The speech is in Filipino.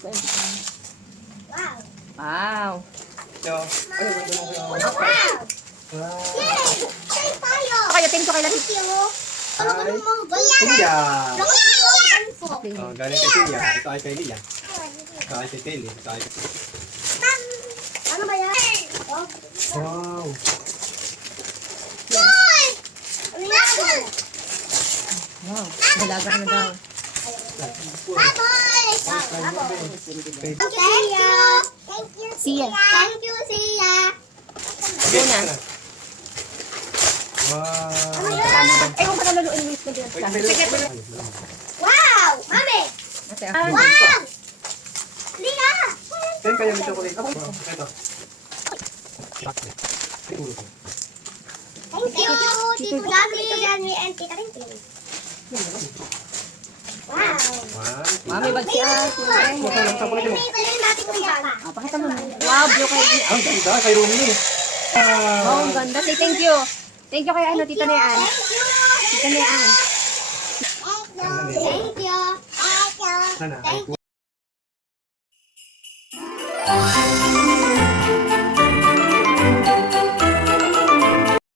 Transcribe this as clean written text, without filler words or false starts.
Wow. Wow. So, ano ba ito? Wow. Wow. Yay! Tayo tayo. Okay, thank you kay Latif. Thank you. Ano ba naman mga Silya. info? Oh, galing kay Silya. Ito ay kay Lia. Ito ay kay Kelly. Ito ay kay... Ano ba yan? Oh. Wow. Yay! Ano yan? Wow. Dalaga na daw. Baboy! Thank you. Thank you, Sia. Thank you, Sia. Una. Wow. Ay, kung pataluin mo ito dyan. Wow! Mami! Ate, Wow! Lia! Saan kayo ng chocolate? Ako ito. Ito. Siguro ko. Thank you, Tito Dami, and Tita Rintin. Wow! One. Mami, bag siya. Chocolate, chocolate mo. Ito yung dati kong gana. Ah, pakita mo. Wow, blue kay... Ang ganda kay Rumi. Oh, ang ganda. Say thank you. Thank you kay ano, Tita Nean. Thank you! Tita Nean. Thank you! Thank you! Sana. Thank you!